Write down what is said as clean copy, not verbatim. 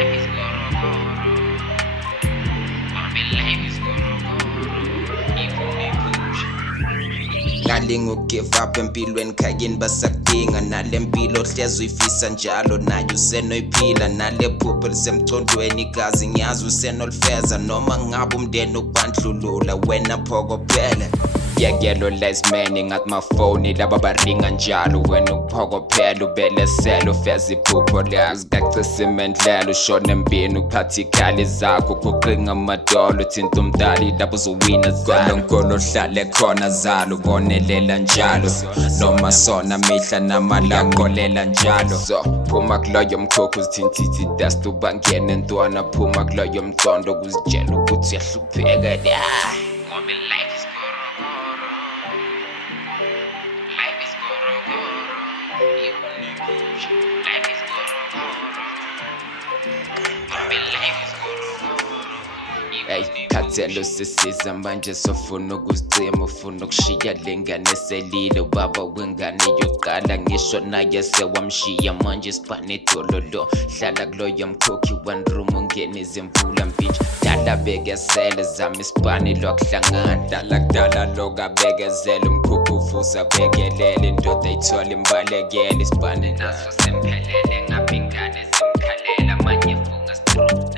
life is gorogoro. Mami, life is gorogoro. Iphuphi. Ngalinga give up empilweni khayini basakudinga nalempilo hlezi uyifisa njalo nayo usenoyiphila nalephupho lisemcondweni igazi ngiyazi usenolifeza noma ngabe umndeni ukubandlulula wena phokophele yekelo lesmeni ngathi mafoni laba baringa njalo wena ukuphokophela ubelesela ufeza iphupho lazi kacisimendlela ushona empini ukuphatha ikhali zakho kuqinga amadolo uthinta umdali lapho uzowina zalo nkolo hlale khona zalo ubonelela njalo noma sona mihla namalaqolela njalo so phuma kuloyo mkhokho uzithintithe dust ubangene ntwana phuma kuloyo mcondo kuzitshela ukuthi uyahlupheka da Mami, life is gorogoro. Life is gorogoro. Iphuphi. Life is gorogoro. Mami, life is gorogoro. Hey, khathelo sisiza manje sofuna ukuzicima ufuna ukushiya lengane selile ubaba wengane yokuqala ngisho naye sewamshiya manje sibhane dololo hlala kuloyo mkhokhi one room ungene izimvula mpintshi dala bekezele zama isibhane lokuhlangana dala kudala lokabekezela umkhokhi uvusa bekelele indoda ayithola imbalekele isibhane Naso semphelele ngabe ingane zimkhalela manje funga stroke.